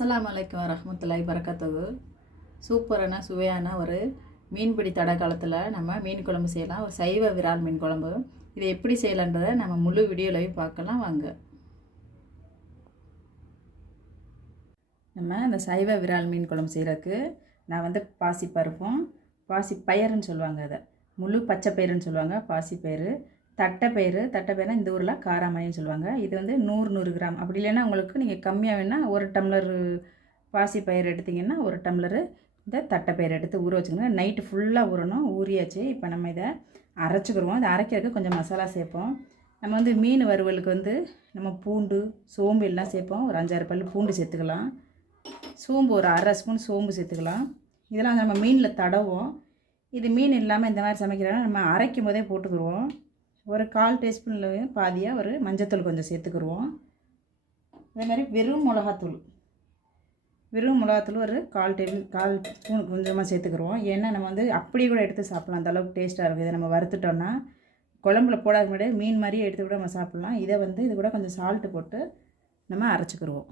அஸ்லாம் வலைக்கம் வரஹ்மத்துல்லாஹி பறக்கத்தகு சூப்பரான சுவையான ஒரு மீன்பிடி தடை காலத்தில் நம்ம மீன் குழம்பு செய்யலாம். ஒரு சைவ விரால் மீன் குழம்பு. இதை எப்படி செய்யலான்றதை நம்ம முழு வீடியோலையும் பார்க்கலாம். வாங்க. நம்ம இந்த சைவ விரால் மீன் குழம்பு செய்கிறதுக்கு நான் வந்து பாசி பருப்பும் பாசி பயிறுன்னு சொல்லுவாங்க அதை. முழு பச்சை பயிறுன்னு சொல்லுவாங்க பாசி பயிறு தட்டைப்பயிறு தட்டைப்பயிறு இந்த ஊரில் காராமணின்னு சொல்லுவாங்க. இது வந்து நூறு நூறு கிராம். அப்படி இல்லைன்னா உங்களுக்கு நீங்கள் கம்மியாக வேணால் ஒரு டம்ளர் பாசி பயிர் எடுத்திங்கன்னா ஒரு டம்ளரு இந்த தட்டைப்பயிறு எடுத்து ஊற வச்சுக்கோங்க நைட்டு ஃபுல்லாக ஊறணும் ஊறியாச்சு. இப்போ நம்ம இதை அரைச்சிக்கிடுவோம் இதை அரைக்கிறதுக்கு கொஞ்சம் மசாலா சேர்ப்போம். நம்ம வந்து மீன் வறுவலுக்கு வந்து நம்ம பூண்டு சோம்பு எல்லாம் சேர்ப்போம். ஒரு அஞ்சாறு பல் பூண்டு சேர்த்துக்கலாம். சோம்பு ஒரு அரை ஸ்பூன் சோம்பு சேர்த்துக்கலாம். இதெல்லாம் நம்ம மீனில் தடவோம் இது மீன் இல்லாமல் இந்த மாதிரி சமைக்கிறோன்னா நம்ம அரைக்கும் போதே போட்டுக்கிடுவோம். ஒரு கால் டீஸ்பூனில் பாதியாக ஒரு மஞ்சத்தூள் கொஞ்சம் சேர்த்துக்குருவோம். அதே மாதிரி வெறும் மிளகாத்தூள். வெறும் மிளகாத்தூள் ஒரு கால் டேபிள் கால் ஸ்பூன் கொஞ்சமாக சேர்த்துக்குருவோம். ஏன்னா நம்ம வந்து அப்படியே கூட எடுத்து சாப்பிட்லாம். அந்த அளவுக்கு டேஸ்ட்டாக இருக்கும். இதை நம்ம வறுத்துட்டோன்னா குழம்புல போடாத முன்னாடியே மீன் மாதிரியே எடுத்து கூட நம்ம சாப்பிட்லாம். இதை வந்து இது கூட கொஞ்சம் சால்ட்டு போட்டு நம்ம அரைச்சிக்கிடுவோம்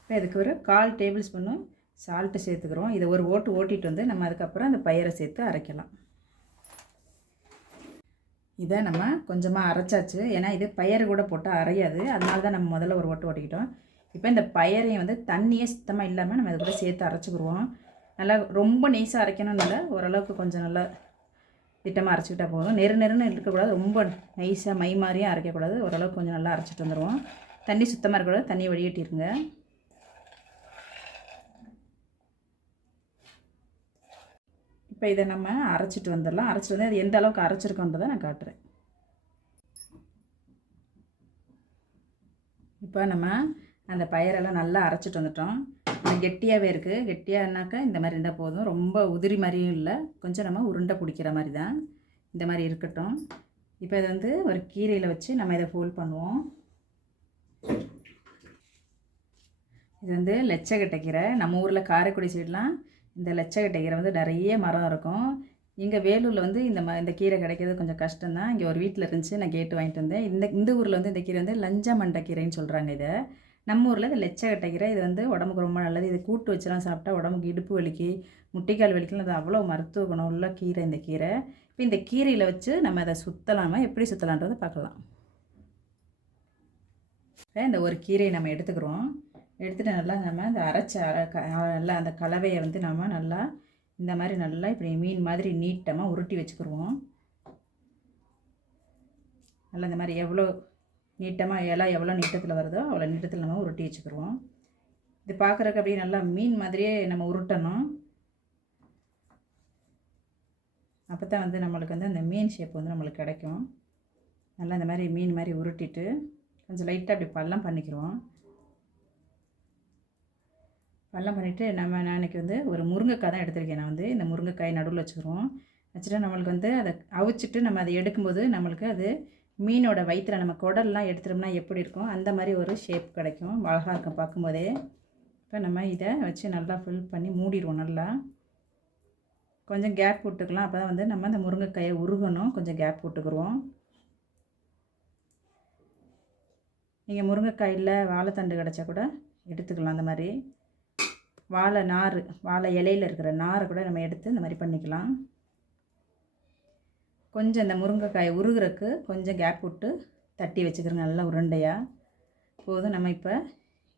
இப்போ இதுக்கு ஒரு கால் டேபிள் ஸ்பூனும் சால்ட்டு சேர்த்துக்கிறோம் இதை ஒரு ஓட்டு ஓட்டிட்டு வந்து நம்ம அதுக்கப்புறம் அந்த பயிரை சேர்த்து அரைக்கலாம். இதை நம்ம கொஞ்சமாக அரைச்சாச்சு. ஏன்னா இது பயறு கூட போட்டால் அரையாது. அதனால தான் நம்ம முதல்ல ஒரு ஓட்டு ஓட்டிக்கிட்டோம். இப்போ இந்த பயரையும் வந்து தண்ணியே சுத்தமாக இல்லாமல் நம்ம இது கூட சேர்த்து அரைச்சிக்கிடுவோம் நல்லா ரொம்ப நெய்ஸாக அரைக்கணும்னு இல்லை. ஓரளவுக்கு கொஞ்சம் நல்லா திட்டமாக அரைச்சிக்கிட்டால் போதும். நெரு நெருன்னு இருக்கக்கூடாது. ரொம்ப நைஸாக மை மாதிரியும் அரைக்கக்கூடாது. ஓரளவுக்கு கொஞ்சம் நல்லா அரைச்சிட்டு வந்துடுவோம். தண்ணி சுத்தமாக இருக்கக்கூடாது. தண்ணி வடிகட்டிருங்க. இப்போ இதை நம்ம அரைச்சிட்டு வந்துடலாம். அரைச்சிட்டு வந்து அது எந்த அளவுக்கு அரைச்சிருக்கோன்றதை நான் காட்டுறேன். இப்போ நம்ம அந்த பயிரெல்லாம் நல்லா அரைச்சிட்டு வந்துட்டோம். கெட்டியாகவே இருக்குது கெட்டியானாக்கா இந்த மாதிரி இருந்தால் போதும். ரொம்ப உதிரி மாதிரியும் இல்லை. கொஞ்சம் நம்ம உருண்டை பிடிக்கிற மாதிரி தான் இந்த மாதிரி இருக்கட்டும். இப்போ இது வந்து ஒரு கீரையில் வச்சு நம்ம இதை ஃபோல்ட் பண்ணுவோம். இது வந்து லெச்சக்கட்டை கீரை. நம்ம ஊரில் காரைக்குடி சைட்லாம் இந்த லட்சக்கட்டை கீரை வந்து நிறைய மரம் இருக்கும். இங்கே வேலூரில் வந்து இந்த ம இந்த கீரை கிடைக்கிறது கொஞ்சம் கஷ்டம்தான். இங்கே ஒரு வீட்டில் இருந்துச்சு நான் கேட்டு வாங்கிட்டு வந்தேன். இந்த இந்த ஊரில் வந்து இந்த கீரை வந்து லஞ்சா மண்டை கீரைன்னு சொல்கிறாங்க இதை. நம்ம ஊரில் இது லெச்சக்கட்டை கீரை இது வந்து உடம்புக்கு ரொம்ப நல்லது. இது கூட்டு வச்சுலாம் சாப்பிட்டா உடம்புக்கு இடுப்பு வலிக்கு முட்டிக்கால் வலிக்கலாம் அது அவ்வளோ மருத்துவ குணம் உள்ள கீரை இந்த கீரை. இப்போ இந்த கீரையில் வச்சு நம்ம அதை சுற்றலாமா எப்படி சுற்றலான்றதை பார்க்கலாம். இந்த ஒரு கீரையை நம்ம எடுத்துக்கிறோம். எடுத்துகிட்டு நல்லா நம்ம இந்த அரைச்ச அரை க நல்லா அந்த கலவையை வந்து நம்ம நல்லா இந்த மாதிரி நல்லா இப்படி மீன் மாதிரி நீட்டமாக உருட்டி வச்சுக்கிடுவோம் நல்லா இந்த மாதிரி எவ்வளோ நீட்டமாக இலை எவ்வளோ நீட்டத்தில் வருதோ அவ்வளோ நீட்டத்தில் நம்ம உருட்டி வச்சுக்கிடுவோம் இது பார்க்குறக்கு அப்படியே நல்லா மீன் மாதிரியே நம்ம உருட்டணும். அப்போ தான் வந்து நம்மளுக்கு வந்து அந்த மீன் ஷேப் வந்து நம்மளுக்கு கிடைக்கும். நல்லா இந்த மாதிரி மீன் மாதிரி உருட்டிட்டு கொஞ்சம் லைட்டாக அப்படி பள்ளம் பண்ணிக்கிடுவோம் பள்ளம் பண்ணிவிட்டு நம்ம நான் இன்றைக்கி வந்து ஒரு முருங்கைக்காய் தான் எடுத்திருக்கேன். நான் வந்து இந்த முருங்கைக்காய் நடுவில் வச்சுக்கிறோம் வச்சுட்டு நம்மளுக்கு வந்து அதை அவிச்சிட்டு நம்ம அதை எடுக்கும்போது நம்மளுக்கு அது மீனோட வயிற்றில் நம்ம குடல்லாம் எடுத்துட்டோம்னா எப்படி இருக்கும்? அந்த மாதிரி ஒரு ஷேப் கிடைக்கும். அழகாக இருக்கும் பார்க்கும்போதே. இப்போ நம்ம இதை வச்சு நல்லா ஃபில் பண்ணி மூடிடுவோம் நல்லா. கொஞ்சம் கேப் விட்டுக்கலாம். அப்போ தான் வந்து நம்ம அந்த முருங்கைக்காயை உருகணும். கொஞ்சம் கேப் விட்டுக்குருவோம். நீங்கள் முருங்கைக்காயில் வாழைத்தண்டு கிடச்சா கூட எடுத்துக்கலாம் அந்த மாதிரி. வாழை நார் வாழை இலையில் இருக்கிற நாரை கூட நம்ம எடுத்து இந்த மாதிரி பண்ணிக்கலாம். கொஞ்சம் இந்த முருங்கைக்காய் உருகிறதுக்கு கொஞ்சம் கேப் விட்டு தட்டி வச்சுக்கிறோங்க நல்லா உருண்டையாக போதும் நம்ம இப்போ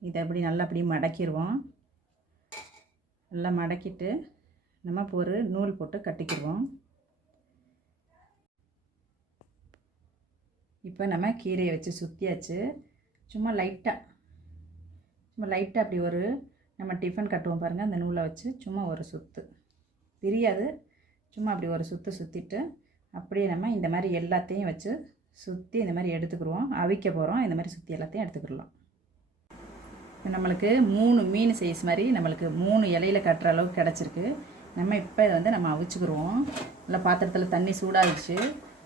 இதை அப்படி நல்லா அப்படி மடக்கிடுவோம். நல்லா மடக்கிட்டு நம்ம இப்போ ஒரு நூல் போட்டு கட்டிக்கிடுவோம். இப்போ நம்ம கீரையை வச்சு சுற்றியாச்சு சும்மா லைட்டாக சும்மா லைட்டாக அப்படி ஒரு நம்ம டிஃபன் கட்டுவோம் பாருங்கள் அந்த நூலை வச்சு சும்மா ஒரு சுற்று பிரியாது சும்மா அப்படி ஒரு சுற்று சுற்றிட்டு அப்படியே நம்ம இந்த மாதிரி எல்லாத்தையும் வச்சு சுற்றி இந்த மாதிரி எடுத்துக்கிடுவோம் அவிக்க போகிறோம் இந்த மாதிரி சுற்றி எல்லாத்தையும் எடுத்துக்கிடலாம். இப்போ நம்மளுக்கு மூணு மீன் சைஸ் மாதிரி நம்மளுக்கு மூணு இலையில் கட்டுற அளவுக்கு கிடச்சிருக்கு. நம்ம இப்போ இதை வந்து நம்ம அவிச்சுக்கிடுவோம் நல்லா பாத்திரத்தில் தண்ணி சூடாகிடுச்சு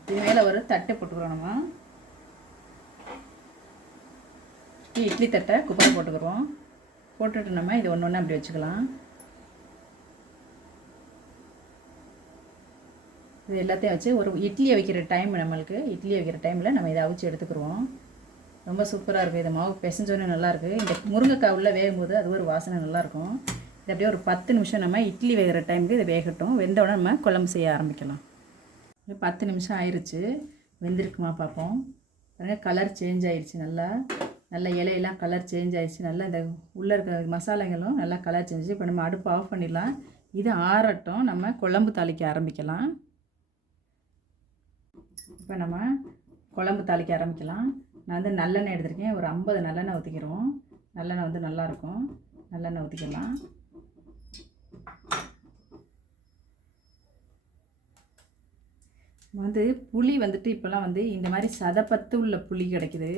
இது மேலே ஒரு தட்டை போட்டுக்கிறோம் நம்ம. இட்லி தட்டை குப்பரை போட்டுக்கிறோம் போட்டுட்டு நம்ம இது ஒன்று ஒன்று அப்படி வச்சுக்கலாம். இது எல்லாத்தையும் வச்சு ஒரு இட்லியை வைக்கிற டைம் நம்மளுக்கு. இட்லி வைக்கிற டைமில் நம்ம இதை அவிச்சு எடுத்துக்கிடுவோம் ரொம்ப சூப்பராக இருக்குது இது மாவு பிசைஞ்சோன்னே நல்லாயிருக்கு இந்த முருங்கைக்காய் உள்ளே வேகும் போது அது ஒரு வாசனை நல்லாயிருக்கும் இது அப்படியே ஒரு பத்து நிமிஷம் நம்ம இட்லி வேகிற டைமுக்கு இது வேகட்டும். வெந்த நம்ம குழம்பு செய்ய ஆரம்பிக்கலாம். பத்து நிமிஷம் ஆயிடுச்சு வெந்திருக்குமா பார்ப்போம். பாருங்கள் கலர் சேஞ்ச் ஆயிடுச்சு நல்லா. நல்ல இலையெல்லாம் கலர் சேஞ்ச் ஆயிடுச்சு. நல்லா இந்த உள்ளே இருக்கிற மசாலைகளும் நல்லா கலர் சேஞ்ச் இப்போ நம்ம அடுப்பு ஆஃப் பண்ணிடலாம். இது ஆறட்டும். நம்ம குழம்பு தாளிக்க ஆரம்பிக்கலாம். இப்போ நம்ம குழம்பு தாளிக்க ஆரம்பிக்கலாம். நான் வந்து நல்லெண்ணெய் எடுத்திருக்கேன். ஒரு ஐம்பது நல்லெண்ணெய் ஊற்றிக்கிறோம் நல்லெண்ணெய் வந்து நல்லாயிருக்கும் நல்லெண்ணெய் ஊற்றிக்கலாம் வந்து புளி வந்துட்டு இப்போல்லாம் வந்து இந்த மாதிரி சதப்பத்து உள்ள புளி கிடைக்குது.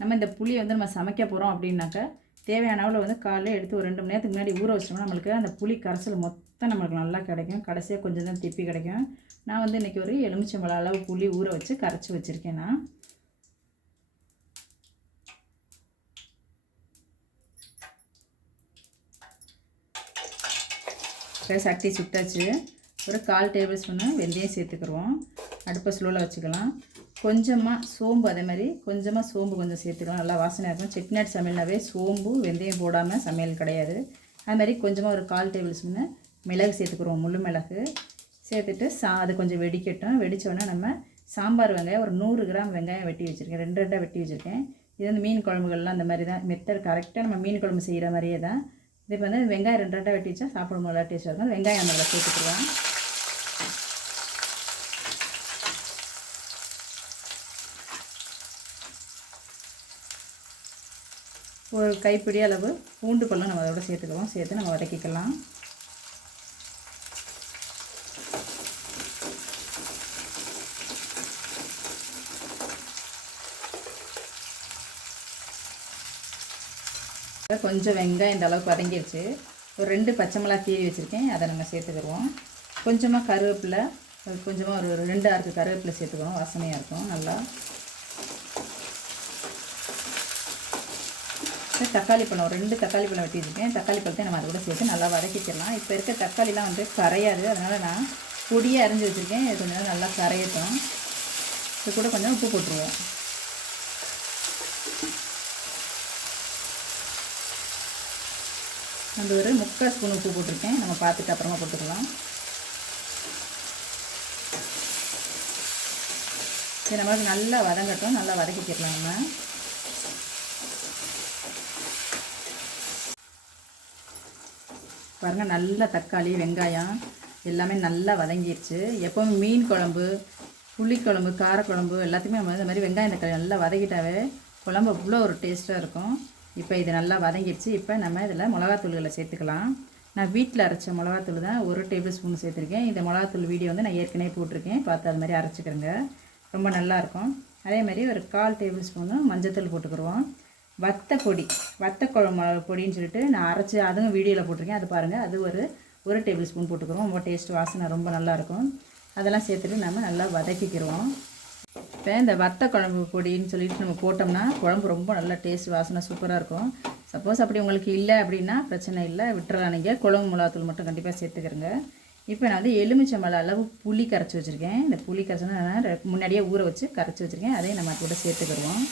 நம்ம இந்த புளியை வந்து நம்ம சமைக்க போகிறோம் அப்படின்னாக்கா தேவையான அளவில் வந்து காலையில் எடுத்து ஒரு ரெண்டு மணி நேரத்துக்கு முன்னாடி ஊற வச்சோம்னா நம்மளுக்கு அந்த புளி கரைசல் மொத்தம் நம்மளுக்கு நல்லா கிடைக்கும். கடைசியாக கொஞ்சம் தான் திப்பி கிடைக்கும். நான் வந்து இன்றைக்கி ஒரு எலுமிச்சம்பழம் அளவு புளி ஊற வச்சு கரைச்சி வச்சுருக்கேன் நான். இப்போ சட்டி சுட்டாச்சு. ஒரு கால் டேபிள் ஸ்பூனு வெந்தயம் சேர்த்துக்குருவோம். அடுப்பை ஸ்லோவில் வச்சுக்கலாம். கொஞ்சமாக சோம்பு அதே மாதிரி கொஞ்சமாக சோம்பு கொஞ்சம் சேர்த்துக்கலாம். நல்லா வாசனையாக இருக்கும். செட்டிநாடு சமையல்னாவே சோம்பு வெந்தயம் போடாமல் சமையல் கிடையாது. அது மாதிரி கொஞ்சமாக ஒரு கால் டேபிள் ஸ்பூனு மிளகு சேர்த்துக்குருவோம் முழு மிளகு சேர்த்துட்டு சா அது கொஞ்சம் வெடிக்கட்டும். வெடித்தோடனே நம்ம சாம்பார் வெங்காயம் ஒரு நூறு கிராம் வெங்காயம் வெட்டி வச்சுருக்கேன். ரெண்டு ரெண்டாக வெட்டி வச்சுருக்கேன். இது வந்து மீன் குழம்புகள்லாம் அந்த மாதிரி தான். மெத்தட் கரெக்டாக நம்ம மீன் குழம்பு செய்கிற மாதிரியே தான். இது வந்து வெங்காயம் ரெண்டு ரெண்டாக வெட்டி வச்சா சாப்பிடும் நல்லா டேஸ்ட்டாக இருக்கும். வெங்காயம் நல்லா சேர்த்துக்கலாம். ஒரு கைப்பிடி அளவு பூண்டு பழம் நம்ம அதோட சேர்த்துக்கலாம் சேர்த்து நம்ம வதக்கிக்கலாம். கொஞ்சம் வெங்காயம் இந்த அளவுக்கு வதங்கிடுச்சு ஒரு ரெண்டு பச்சை மிளகா தீவி வச்சுருக்கேன். அதை நம்ம சேர்த்துக்கிடுவோம் கொஞ்சமாக கருவேப்பிலை கொஞ்சமாக ஒரு ஒரு ரெண்டு ஆறுக்கு கருவேப்பிலை சேர்த்துக்கிறோம் வாசனையாக இருக்கும். நல்லா தக்காளி பழம் ரெண்டு தக்காளி பழம் வெட்டி தக்காளி பழத்தை நம்ம அதை கூட சேர்த்து நல்லா வதக்கிக்கலாம். இப்போ இருக்க தக்காளிலாம் வந்து கரையாது. அதனால் நான் பொடியாக அரைஞ்சி வச்சுருக்கேன். இது கொஞ்சம் நேரம் நல்லா கரையட்டும். இது கூட கொஞ்சம் உப்பு போட்டுருவோம். அந்த ஒரு முக்கால் ஸ்பூன் உப்பு போட்டிருக்கேன். நம்ம பார்த்துட்டு அப்புறமா போட்டுக்கலாம். இது நம்மளுக்கு நல்லா வதங்கட்டும். நல்லா வதக்கிக்கலாம் நம்ம. பாருங்கள் நல்ல தக்காளி வெங்காயம் எல்லாமே நல்லா வதங்கிடுச்சு எப்போவும் மீன் குழம்பு புளிக்குழம்பு காரக்குழம்பு எல்லாத்தையுமே நம்ம இந்த மாதிரி வெங்காயம் தக்காளி நல்லா வதக்கிட்டாவே குழம்பு அவ்வளோ ஒரு டேஸ்ட்டாக இருக்கும். இப்போ இது நல்லா வதங்கிடுச்சு இப்போ நம்ம இதில் மிளகாத்தூள்களை சேர்த்துக்கலாம். நான் வீட்டில் அரைச்ச மிளகாத்தூள் தான் ஒரு டேபிள் ஸ்பூன் சேர்த்துருக்கேன். இந்த மிளகாத்தூள் வீடியோ வந்து நான் ஏற்கனவே போட்டிருக்கேன். பார்த்து அது மாதிரி அரைச்சிக்கிறேங்க ரொம்ப நல்லாயிருக்கும் அதே மாதிரி ஒரு கால் டேபிள் ஸ்பூனும் மஞ்சத்தூள் போட்டுக்கிடுவோம். வத்த பொடி வத்த குழம்பு பொடின்னு சொல்லிட்டு நான் அரைச்சி அதுவும் வீடியோவில் போட்டிருக்கேன். அது பாருங்கள் அது ஒரு ஒரு டேபிள் ஸ்பூன் போட்டுக்கிறோம். ரொம்ப டேஸ்ட் வாசனை ரொம்ப நல்லாயிருக்கும் அதெல்லாம் சேர்த்துட்டு நம்ம நல்லா வதக்கிக்கிறோம் இப்போ இந்த வத்த குழம்பு பொடின்னு சொல்லிட்டு நம்ம போட்டோம்னா குழம்பு ரொம்ப நல்லா டேஸ்ட் வாசனை சூப்பராக இருக்கும். சப்போஸ் அப்படி உங்களுக்கு இல்லை அப்படின்னா பிரச்சனை இல்லை. விட்டுறலாம் நீங்கள் குழம்பு மிளகாத்தூள் மட்டும் கண்டிப்பாக சேர்த்துக்கிறங்க. இப்போ நான் வந்து எலுமிச்சம்பழம் அளவு புளி கரைச்சி வச்சுருக்கேன். இந்த புளி கரைச்சோன்னா நான் முன்னாடியே ஊற வச்சு கரைச்சி வச்சுருக்கேன். அதையும் நம்ம கூட சேர்த்துக்கிடுவோம்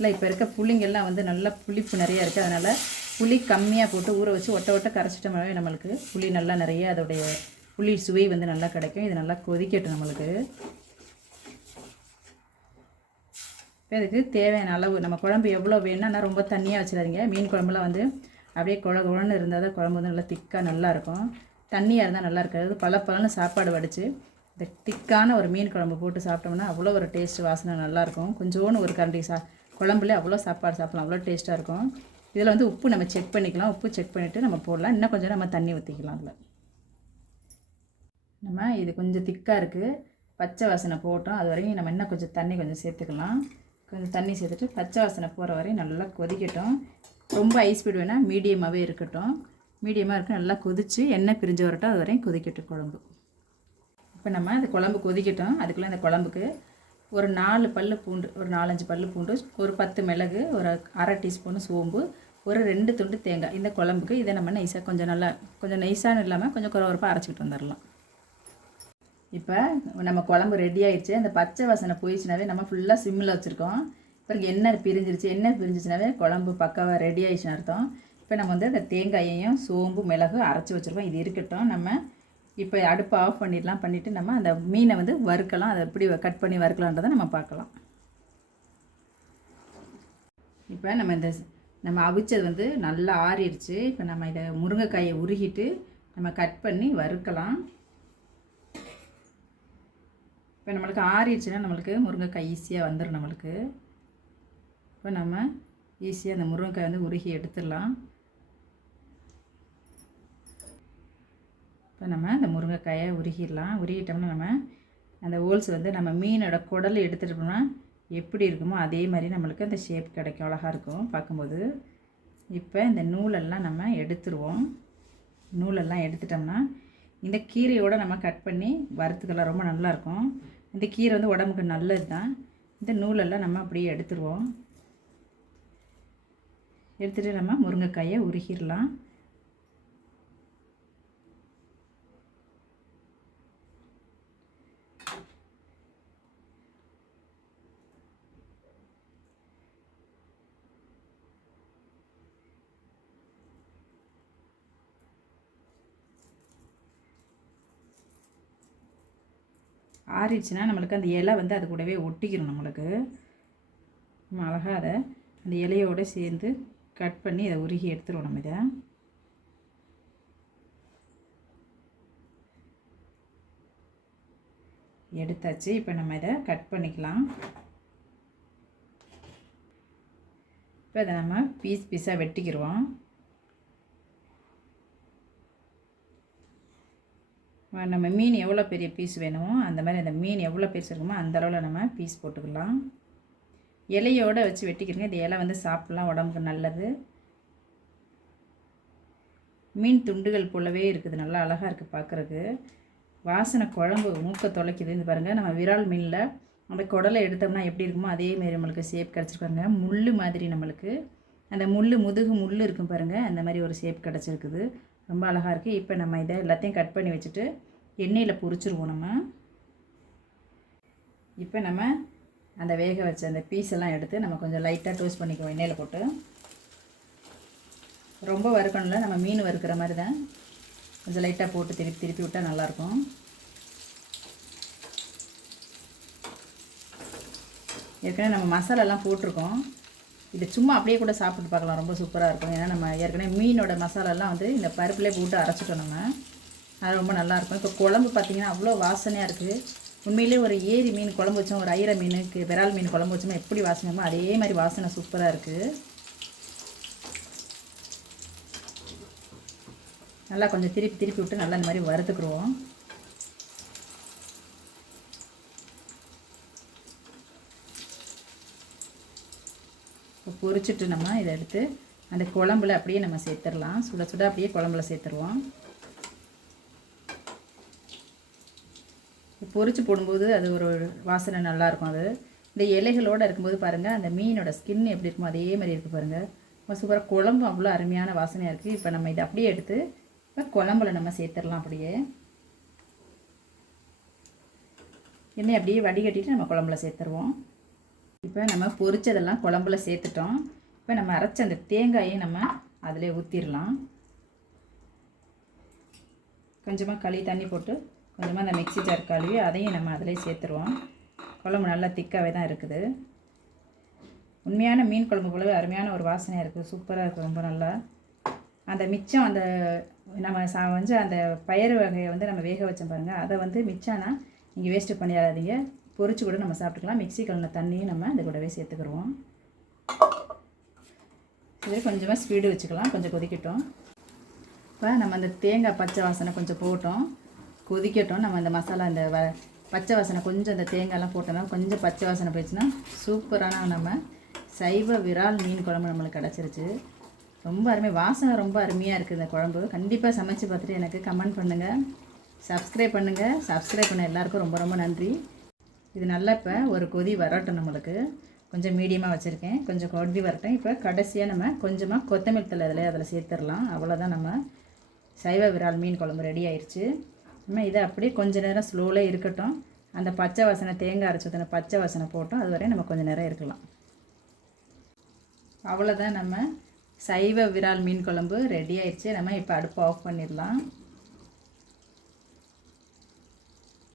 இல்லை இப்போ இருக்க புளிங்கெல்லாம் வந்து நல்லா புளிப்பு நிறையா இருக்குது அதனால் புளி கம்மியாக போட்டு ஊற வச்சு ஒட்ட ஒட்ட கரைச்சிட்டோம்னாவே நம்மளுக்கு புளி நல்லா நிறைய அதோடைய புளி சுவை வந்து நல்லா கிடைக்கும். இது நல்லா கொதிக்கட்டும் நம்மளுக்கு. இப்போ இதுக்கு தேவையான அளவு நம்ம குழம்பு எவ்வளோ வேணும்னா ரொம்ப தண்ணியாக வச்சிடாதீங்க. மீன் குழம்புலாம் வந்து அப்படியே குழ குழன்னு இருந்தால் தான் குழம்பு வந்து நல்லா திக்காக நல்லாயிருக்கும் தண்ணியாக இருந்தால் நல்லா இருக்காது. பல பலன்னு சாப்பாடு வடித்து இந்த திக்கான ஒரு மீன் குழம்பு போட்டு சாப்பிட்டோம்னா அவ்வளோ ஒரு டேஸ்ட் வாசனை நல்லாயிருக்கும் கொஞ்சோன்னு ஒரு கரண்டி சா குழம்புல அவ்வளோ சாப்பாடு சாப்பிடலாம் அவ்வளோ டேஸ்ட்டாக இருக்கும். இதில் வந்து உப்பு நம்ம செக் பண்ணிக்கலாம். உப்பு செக் பண்ணிவிட்டு நம்ம போடலாம். இன்னும் கொஞ்சம் நம்ம தண்ணி ஊற்றிக்கலாம் அதில். நம்ம இது கொஞ்சம் திக்காக இருக்குது பச்சை வாசனை போட்டோம். அது வரைக்கும் நம்ம இன்னும் கொஞ்சம் தண்ணி கொஞ்சம் சேர்த்துக்கலாம். கொஞ்சம் தண்ணி சேர்த்துட்டு பச்சை வாசனை போகிற வரையும் நல்லா கொதிக்கட்டும். ரொம்ப ஐஸ் ஸ்பீட் வேணால் மீடியமாகவே இருக்கட்டும். மீடியமாக இருக்கும் நல்லா கொதித்து எண்ணெய் பிரிஞ்சு வரட்டும். அது வரையும் கொதிக்கட்டும் குழம்பு. இப்போ நம்ம அந்த குழம்பு கொதிக்கட்டும். அதுக்குள்ளே அந்த குழம்புக்கு ஒரு நாலு பல் பூண்டு ஒரு நாலஞ்சு பல் பூண்டு ஒரு பத்து மிளகு ஒரு அரை டீஸ்பூன் சோம்பு ஒரு ரெண்டு துண்டு தேங்காய். இந்த குழம்புக்கு இதை நம்ம நைஸாக கொஞ்சம் நல்லா கொஞ்சம் நைஸானு இல்லாமல் கொஞ்சம் குறவரப்பாக அரைச்சிக்கிட்டு வந்துடலாம். இப்போ நம்ம குழம்பு ரெடி ஆயிடுச்சு. அந்த பச்சை வாசனை போயிடுச்சுனாவே நம்ம ஃபுல்லாக சிம்மில் வச்சுருக்கோம். பிறகு எண்ணெய் பிரிஞ்சிருச்சு. எண்ணெய் பிரிஞ்சிச்சுனாவே குழம்பு பக்காவாக ரெடி ஆயிடுச்சுன்னு அர்த்தம். இப்போ நம்ம வந்து அந்த தேங்காயையும் சோம்பு மிளகு அரைச்சி வச்சுருக்கோம். இது இருக்கட்டும். நம்ம இப்போ அடுப்பை ஆஃப் பண்ணிடலாம். பண்ணிவிட்டு நம்ம அந்த மீனை வந்து வறுக்கலாம். அதை எப்படி கட் பண்ணி வறுக்கலான்றதை நம்ம பார்க்கலாம். இப்போ நம்ம இந்த நம்ம அவிச்சது வந்து நல்லா ஆறிடுச்சு. இப்போ நம்ம இதை முருங்கைக்காயை உருகிட்டு நம்ம கட் பண்ணி வறுக்கலாம். இப்போ நம்மளுக்கு ஆறிடுச்சுன்னா நம்மளுக்கு முருங்கைக்காய் ஈஸியாக வந்துடும் நம்மளுக்கு. இப்போ நம்ம ஈஸியாக அந்த முருங்கைக்காய் வந்து உருகி எடுத்துடலாம். இப்போ நம்ம அந்த முருங்கைக்காயை உருகிடலாம். உருகிட்டோம்னா நம்ம அந்த ஹோல்ஸ் வந்து நம்ம மீனோட குடல் எடுத்துகிட்டோம்னா எப்படி இருக்குமோ அதே மாதிரி நம்மளுக்கு அந்த ஷேப் கிடைக்கும். அழகாக இருக்கும் பார்க்கும்போது. இப்போ இந்த நூலெல்லாம் நம்ம எடுத்துருவோம். நூலெல்லாம் எடுத்துட்டோம்னா இந்த கீரையோடு நம்ம கட் பண்ணி வறுத்துக்கலாம். ரொம்ப நல்லாயிருக்கும் இந்த கீரை வந்து உடம்புக்கு நல்லது தான். இந்த நூலெல்லாம் நம்ம அப்படியே எடுத்துருவோம். எடுத்துகிட்டு நம்ம முருங்கைக்காயை உருகிடலாம். ஆறிடுச்சுன்னா நம்மளுக்கு அந்த இலை வந்து அது கூடவே ஒட்டிக்கணும் நம்மளுக்கு. நம்ம அழகாக அதை அந்த இலையோடு சேர்ந்து கட் பண்ணி இதை உருகி எடுத்துருவோம் நம்ம இதை. எடுத்தாச்சு. இப்போ நம்ம இதை கட் பண்ணிக்கலாம். இப்போ இதை நம்ம பீஸ் பீஸாக வெட்டிக்கிடுவோம் நம்ம மீன் எவ்வளோ பெரிய பீஸ் வேணுமோ அந்த மாதிரி அந்த மீன் எவ்வளோ பீஸ் இருக்குமோ அந்த அளவில் நம்ம பீஸ் போட்டுக்கலாம். இலையோடு வச்சு வெட்டிக்கிறங்க. இந்த இலை வந்து சாப்பிட்லாம் உடம்புக்கு நல்லது. மீன் துண்டுகள் போலவே இருக்குது. நல்லா அழகாக இருக்குது பார்க்குறக்கு வாசனை குழம்பு மூக்க தொலைக்குது. இந்த பாருங்கள் நம்ம விரால் மீனில் அந்த குடலை எடுத்தோம்னா எப்படி இருக்குமோ அதே மாதிரி நம்மளுக்கு ஷேப் கிடச்சிருக்காங்க முள் மாதிரி நம்மளுக்கு. அந்த முள் முதுகு முள் இருக்கும் பாருங்கள் அந்த மாதிரி ஒரு ஷேப் கிடச்சிருக்குது. ரொம்ப அழகாக இருக்குது இப்போ நம்ம இதை எல்லாத்தையும் கட் பண்ணி வச்சுட்டு எண்ணெயில் பொரிச்சிருவோம் நம்ம. இப்போ நம்ம அந்த வேக வச்ச அந்த பீஸ் எல்லாம் எடுத்து நம்ம கொஞ்சம் லைட்டாக டோஸ்ட் பண்ணிக்குவோம் எண்ணெயில் போட்டு. ரொம்ப வறுக்கணும்ல நம்ம மீன் வறுக்கிற மாதிரி தான். கொஞ்சம் லைட்டாக போட்டு திருப்பி திருப்பி விட்டால் நல்லாயிருக்கும் ஏற்கனவே நம்ம மசாலாலாம் போட்டிருக்கோம். இது சும்மா அப்படியே கூட சாப்பிட்டு பார்க்கலாம். ரொம்ப சூப்பராக இருக்கும். ஏன்னா நம்ம ஏற்கனவே மீனோட மசாலாலாம் வந்து இந்த பருப்புலேயே போட்டு அரைச்சிட்டோம் நம்ம. அது ரொம்ப நல்லாயிருக்கும் இப்போ குழம்பு பார்த்திங்கன்னா அவ்வளோ வாசனையாக இருக்குது உண்மையிலே ஒரு ஏரி மீன் குழம்பு வச்சோம் ஒரு ஐர மீனுக்கு விரால் மீன் குழம்பு வச்சோம் எப்படி வாசனைமோ அதே மாதிரி வாசனை சூப்பராக இருக்குது நல்லா கொஞ்சம் திருப்பி திருப்பி விட்டு நல்லா இந்த மாதிரி வறுத்துக்குருவோம். இப்போ பொரிச்சிட்டு நம்ம இதை எடுத்து அந்த குழம்புல அப்படியே நம்ம சேர்த்துடலாம். சுட சுட அப்படியே குழம்புல சேர்த்துருவோம். பொரிச்சு போடும்போது அது ஒரு வாசனை நல்லாயிருக்கும் அது. இந்த இலைகளோடு இருக்கும்போது பாருங்கள் அந்த மீனோட ஸ்கின் எப்படி இருக்குமோ அதே மாதிரி இருக்குது பாருங்கள் ரொம்ப சூப்பராக குழம்பு அவ்வளோ அருமையான வாசனையாக இருக்குது இப்போ நம்ம இதை அப்படியே எடுத்து இப்போ குழம்புல நம்ம சேர்த்துடலாம் அப்படியே. எண்ணெய் அப்படியே வடிகட்டிட்டு நம்ம குழம்புல சேர்த்துருவோம். இப்போ நம்ம பொரிச்சதெல்லாம் குழம்புல சேர்த்துட்டோம். இப்போ நம்ம அரைச்ச அந்த தேங்காயை நம்ம அதிலே ஊற்றிடலாம் கொஞ்சமாக களி தண்ணி போட்டு கொஞ்சமாக அந்த மிக்சி ஜார் கழுவி அதையும் நம்ம அதிலே சேர்த்துருவோம். குழம்பு நல்லா திக்காகவே தான் இருக்குது. உண்மையான மீன் குழம்பு போலவே அருமையான ஒரு வாசனையாக இருக்குது. சூப்பராக இருக்குது. ரொம்ப நல்லா. அந்த மிச்சம் அந்த நம்ம சா வந்து அந்த பயிறு வகையை வந்து நம்ம வேக வச்சோம் பாருங்கள் அதை வந்து மிச்சம்னா நீங்கள் வேஸ்ட்டு பண்ணிடாதீங்க. பொறிச்சு கூட நம்ம சாப்பிட்டுக்கலாம். மிக்சி கலந்த தண்ணியும் நம்ம இந்த கூடவே சேர்த்துக்கிடுவோம் இது கொஞ்சமாக ஸ்பீடு வச்சுக்கலாம். கொஞ்சம் கொதிக்கட்டும். இப்போ நம்ம அந்த தேங்காய் பச்சை வாசனை கொஞ்சம் போட்டோம். கொதிக்கட்டும். நம்ம அந்த மசாலா இந்த வ பச்சை வாசனை கொஞ்சம் அந்த தேங்காய்லாம் போட்டோம்னா கொஞ்சம் பச்சை வாசனை போயிடுச்சுன்னா சூப்பரான நம்ம சைவ விரால் மீன் குழம்பு நம்மளுக்கு கிடச்சிருச்சு. ரொம்ப அருமை. வாசனை ரொம்ப அருமையாக இருக்குது இந்த குழம்பு. கண்டிப்பாக சமைச்சு பார்த்துட்டு எனக்கு கமெண்ட் பண்ணுங்கள் சப்ஸ்கிரைப் பண்ணுங்கள் சப்ஸ்கிரைப் பண்ண எல்லாருக்கும் ரொம்ப ரொம்ப நன்றி. இது நல்லா இப்போ ஒரு கொதி வரட்டும் நம்மளுக்கு. கொஞ்சம் மீடியமாக வச்சுருக்கேன். கொஞ்சம் கொதி வரட்டும். இப்போ கடைசியாக நம்ம கொஞ்சமாக கொத்தமல்லி தலை அதில் அதில் சேர்த்துடலாம். அவ்வளோதான் நம்ம சைவ விரால் மீன் குழம்பு ரெடி ஆயிடுச்சு நம்ம இதை அப்படியே கொஞ்ச நேரம் ஸ்லோவில் இருக்கட்டும். அந்த பச்சை வாசனை தேங்காய் அரைச்சி ஊற்றின பச்சை வாசனை போட்டோம். அது வரையும் நம்ம கொஞ்சம் நேரம் இருக்கலாம். அவ்வளோதான் நம்ம சைவ விரால் மீன் குழம்பு ரெடி ஆயிடுச்சு நம்ம இப்போ அடுப்பு ஆஃப் பண்ணிடலாம்.